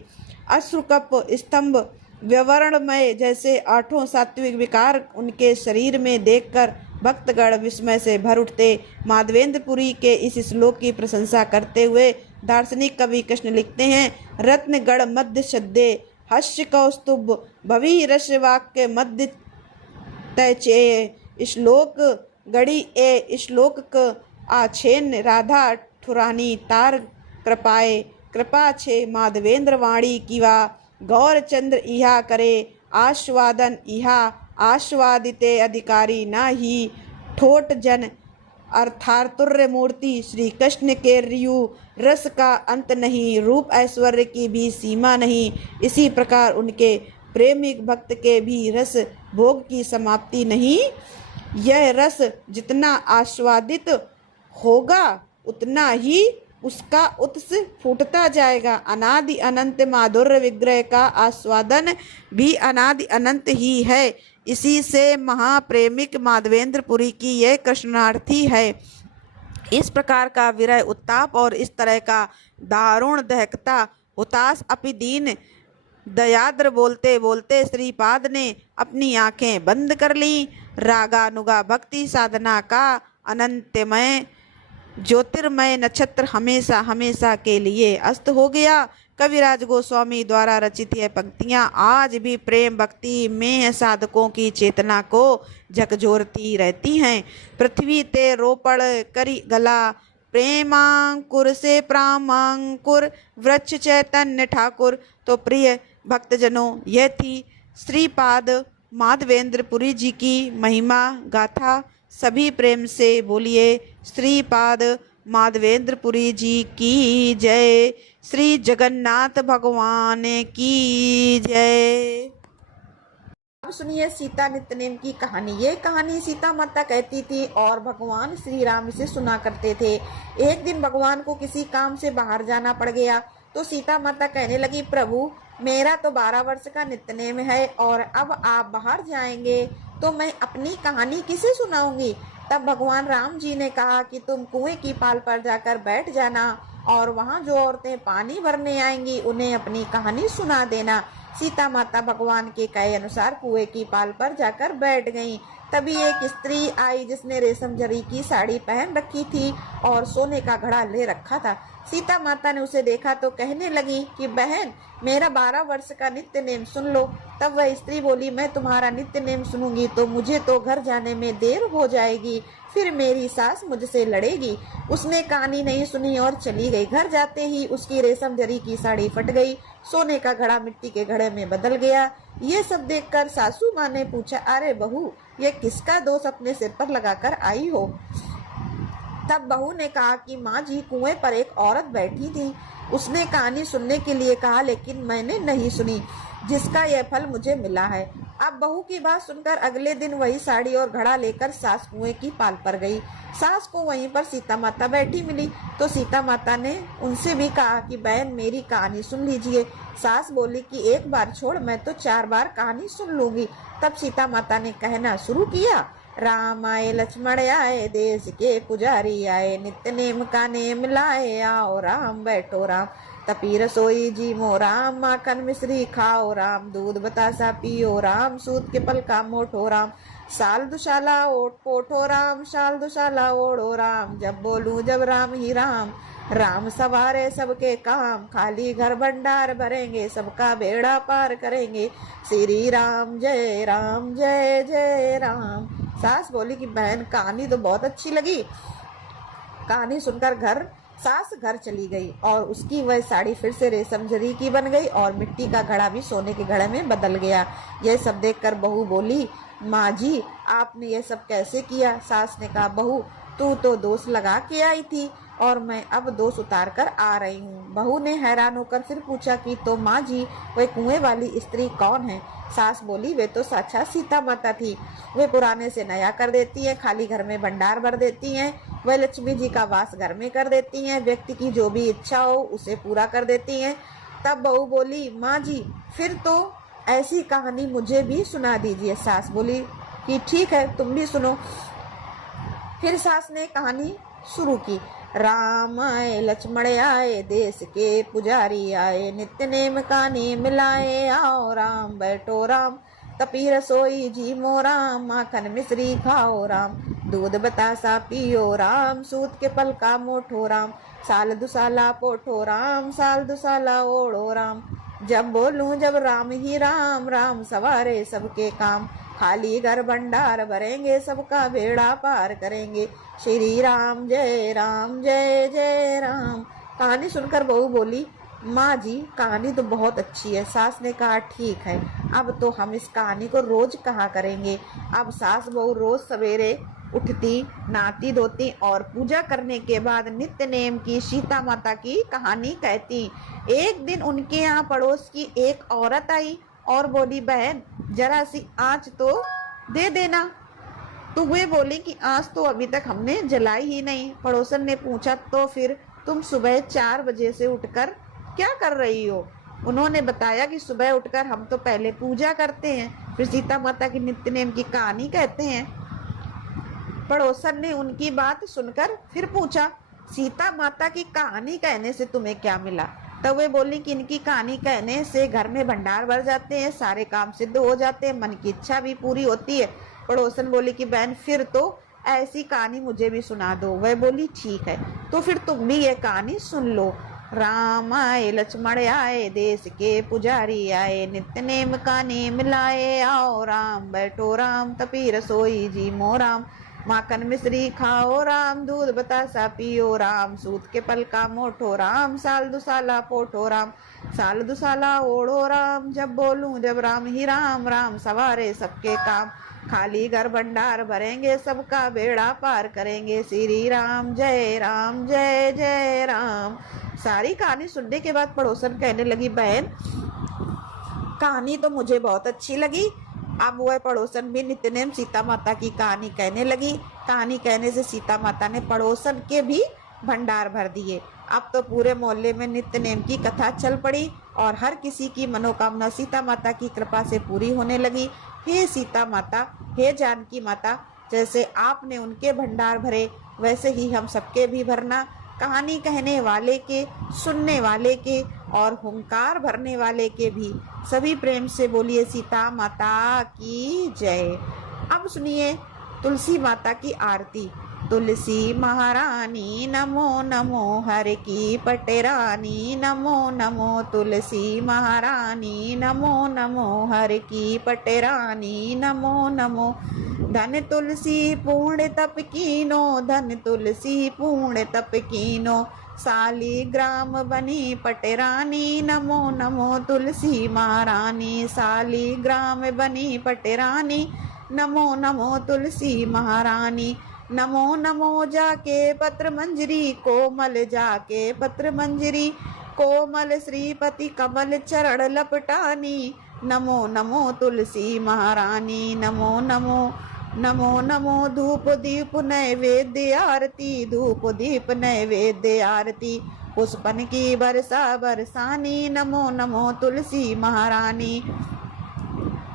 अश्रुकप स्तंभ व्यवरणमय जैसे आठों सात्विक विकार उनके शरीर में देखकर भक्तगण विस्मय से भर उठते। माधवेंद्रपुरी के इस श्लोक की प्रशंसा करते हुए दार्शनिक कवि कृष्ण लिखते हैं, रत्नगढ़ मध्य शद्दे हस्य कौस्तुभ भवि रस वाक्य मध्य तैचेय श्लोक गढ़ी ए श्लोक क आछेन राधा ठुरानी तार कृपाए कृपा छे माधवेंद्र वाणी किवा गौरचंद्र इहा करे आस्वादन इहा आस्वादिते अधिकारी न ही ठोट जन अर्थातुर्य मूर्ति श्री कृष्ण के रियु रस का अंत नहीं, रूप ऐश्वर्य की भी सीमा नहीं। इसी प्रकार उनके प्रेमिक भक्त के भी रस भोग की समाप्ति नहीं। यह रस जितना आस्वादित होगा उतना ही उसका उत्स फूटता जाएगा। अनादि अनंत माधुर्य विग्रह का आस्वादन भी अनादि अनंत ही है। इसी से महाप्रेमिक माधवेंद्रपुरी की यह कृष्णार्थी है। इस प्रकार का विरह उत्ताप और इस तरह का दारुण दहकता हुताश अपि दीन दयाद्र बोलते बोलते श्रीपाद ने अपनी आंखें बंद कर लीं। रागानुगा भक्ति साधना का अनंतमय ज्योतिर्मय नक्षत्र हमेशा हमेशा के लिए अस्त हो गया। कविराज गोस्वामी द्वारा रचित यह पंक्तियां आज भी प्रेम भक्ति में साधकों की चेतना को झकझोरती रहती हैं। पृथ्वी ते रोपण करी गला प्रेमांकुर से प्रामांकुर वृक्ष चैतन्य ठाकुर। तो प्रिय भक्तजनों, यह थी श्रीपाद माधवेंद्रपुरी जी की महिमा गाथा। सभी प्रेम से बोलिए श्रीपाद माधवेंद्रपुरी जी की जय। श्री जगन्नाथ भगवान की जय। अब सुनिए सीता नित्यनेम की कहानी। ये कहानी सीता माता कहती थी और भगवान श्री राम इसे सुना करते थे। एक दिन भगवान को किसी काम से बाहर जाना पड़ गया तो सीता माता कहने लगी, प्रभु मेरा तो 12 वर्ष का नित्यनेम है और अब आप बाहर जाएंगे तो मैं अपनी कहानी किसे सुनाऊंगी। तब भगवान राम जी ने कहा कि तुम कुएं की पाल पर जाकर बैठ जाना और वहां जो औरतें पानी भरने आएंगी उन्हें अपनी कहानी सुना देना। सीता माता भगवान के कहे अनुसार कुएं की पाल पर जाकर बैठ गईं। तभी एक स्त्री आई जिसने रेशम जरी की साड़ी पहन रखी थी और सोने का घड़ा ले रखा था। सीता माता ने उसे देखा तो कहने लगी कि बहन मेरा 12 वर्ष का नित्य नेम सुन लो। तब वह स्त्री बोली, मैं तुम्हारा नित्य नेम सुनूंगी तो मुझे तो घर जाने में देर हो जाएगी, फिर मेरी सास मुझसे लड़ेगी। उसने कहानी नहीं सुनी और चली गई। घर जाते ही उसकी रेशम जरी की साड़ी फट गई, सोने का घड़ा मिट्टी के घड़े में बदल गया। ये सब देखकर सासू माँ ने पूछा, अरे बहू ये किसका दोष अपने सिर पर लगाकर आई हो। तब बहू ने कहा कि माँ जी कुएं पर एक औरत बैठी थी, उसने कहानी सुनने के लिए कहा लेकिन मैंने नहीं सुनी, जिसका यह फल मुझे मिला है। अब बहू की बात सुनकर अगले दिन वही साड़ी और घड़ा लेकर सास कुएं की पाल पर गई। सास को वहीं पर सीता माता बैठी मिली तो सीता माता ने उनसे भी कहा कि बहन मेरी कहानी सुन लीजिए। सास बोली कि एक बार छोड़, मैं तो 4 बार कहानी सुन लूंगी। तब सीता माता ने कहना शुरू किया, राम आए लक्ष्मण आए देश के पुजारी आए, नित्य नेम का नेम लाए आओ राम बैठो राम, तपी रसोई जी मो राम, माखन मिश्री खाओ राम, दूध बतासा पियो राम, सूत के पल का मोठो राम, साल दुशाला ओट पोठो राम, शाल दुशाला ओढ़ो राम, जब बोलूं जब राम ही राम, राम सवारे सबके काम, खाली घर भंडार भरेंगे, सबका बेड़ा पार करेंगे, श्री राम जय राम जय जय राम। सास बोली कि बहन कहानी तो बहुत अच्छी लगी। कहानी सुनकर सास घर चली गई और उसकी वह साड़ी फिर से रेशम जरी की बन गई और मिट्टी का घड़ा भी सोने के घड़े में बदल गया। यह सब देखकर बहू बोली, माँ जी आपने यह सब कैसे किया। सास ने कहा, बहू तू तो दोष लगा के आई थी और मैं अब दोष उतार कर आ रही हूँ। बहू ने हैरान होकर फिर पूछा कि तो माँ जी वह कुएं वाली स्त्री कौन है। सास बोली, वे तो साक्षात सीता माता थी, वे पुराने से नया कर देती हैं, खाली घर में भंडार भर देती हैं, वह लक्ष्मी जी का वास घर में कर देती हैं, व्यक्ति की जो भी इच्छा हो उसे पूरा कर देती हैं। तब बहू बोली, माँ जी फिर तो ऐसी कहानी मुझे भी सुना दीजिए। सास बोली कि ठीक है तुम भी सुनो। फिर सास ने कहानी शुरू की, राम आए लक्ष्मण आए देश के पुजारी आए, नित्य नेम का नेम लाए आओ राम बैठो राम, तपी रसोई जी मो राम, माखन मिश्री खाओ राम, दूध बतासा पियो राम, सूत के पल का मोठो राम, साल दुसाला पोठो राम, साल दुसाला ओढ़ो राम, जब बोलूं जब राम ही राम, राम सवारे सबके काम, खाली घर भंडार भरेंगे, सबका बेड़ा पार करेंगे, श्री राम जय जय राम। कहानी सुनकर बहू बोली, माँ जी कहानी तो बहुत अच्छी है। सास ने कहा, ठीक है अब तो हम इस कहानी को रोज कहा करेंगे। अब सास बहू रोज सवेरे उठती, नहाती धोती और पूजा करने के बाद नित्य नेम की सीता माता की कहानी कहती। एक दिन उनके यहाँ पड़ोस की एक औरत आई और बोली, बहन जरा सी आँच तो दे देना। तो वे बोले कि आँच तो अभी तक हमने जलाई ही नहीं। पड़ोसन ने पूछा, तो फिर तुम सुबह 4 बजे से उठकर क्या कर रही हो? उन्होंने बताया कि सुबह उठकर हम तो पहले पूजा करते हैं, फिर सीता माता की नित्य नेम की कहानी कहते हैं। पड़ोसन ने उनकी बात सुनकर फिर पूछा, सीता माता की कहानी कहने से तुम्हें क्या मिला? तब वे बोली कि इनकी कहानी कहने से घर में भंडार भर जाते हैं, सारे काम सिद्ध हो जाते हैं, मन की इच्छा भी पूरी होती है। पड़ोसन बोली कि बहन फिर तो ऐसी कहानी मुझे भी सुना दो। वह बोली ठीक है, तो फिर तुम भी ये कहानी सुन लो। राम आए लक्ष्मण आए, देश के पुजारी आए, नित्य नेम का नेम लाए, आओ राम बैठो राम, तपी रसोई जी मो राम, माखन मिश्री खाओ राम, दूध बतासा पियो राम, सूत के पल का मोठो राम, साल दुसाला पोठो राम, साल दुसाला ओढ़ो राम, जब बोलूं जब राम ही राम, राम सवारे सबके काम, खाली घर भंडार भरेंगे, सबका बेड़ा पार करेंगे, श्री राम जय राम जय जय राम। सारी कहानी सुनने के बाद पड़ोसन कहने लगी, बहन कहानी तो मुझे बहुत अच्छी लगी। अब वह पड़ोसन भी नित्य नेम सीता माता की कहानी कहने लगी। कहानी कहने से सीता माता ने पड़ोसन के भी भंडार भर दिए। अब तो पूरे मोहल्ले में नित्य नेम की कथा चल पड़ी और हर किसी की मनोकामना सीता माता की कृपा से पूरी होने लगी। हे सीता माता, हे जानकी माता, जैसे आपने उनके भंडार भरे वैसे ही हम सबके भी भरना। कहानी कहने वाले के, सुनने वाले के और हुंकार भरने वाले के भी सभी प्रेम से बोलिए सीता माता की जय। अब सुनिए तुलसी माता की आरती। तुलसी महारानी नमो नमो, हर की पटेरानी नमो नमो, तुलसी महारानी नमो नमो, हर की पटेरानी नमो नमो, धन तुलसी पूर्ण तप कीनो, धन तुलसी पूर्ण तप कीनो, सालीग्राम बनी पटेरानी नमो नमो, तुलसी महारानी सालीग्राम बनी पटेरानी नमो नमो, तुलसी महारानी नमो नमो, जाके पत्र मंजरी कोमल, जाके पत्र मंजरी कोमल, श्रीपति कमल चरण लपटानी नमो नमो, तुलसी महारानी नमो नमो, नमो नमो, धूप दीप नैवेद्य आरती, धूप दीप नैवेद्य आरती, पुष्पन की बरसा बरसानी नमो नमो, तुलसी महारानी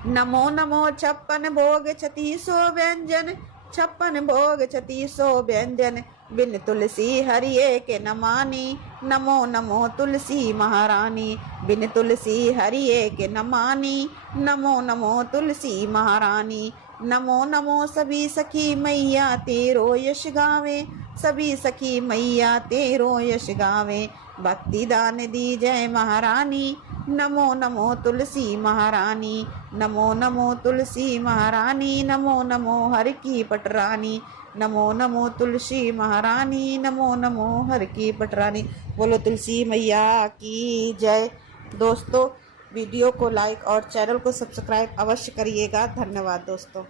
नमो नमो, 56 भोग 36 व्यंजन, 56 भोग 36 व्यंजन, बिन तुलसी हरिये के नमानी नमो नमो, तुलसी महारानी बिन तुलसी हरिये के नमानी नमो नमो, तुलसी महारानी नमो नमो, सभी सखी मैया तेरो यश गावे, सभी सखी मैया तेरो यश गावे, भक्ति दान दी जय महारानी नमो नमो, तुलसी महारानी नमो नमो, तुलसी महारानी नमो नमो, हर की पटरानी नमो नमो, तुलसी महारानी नमो नमो, हर की पटरानी। बोलो तुलसी मैया की जय। दोस्तों वीडियो को लाइक और चैनल को सब्सक्राइब अवश्य करिएगा। धन्यवाद दोस्तों।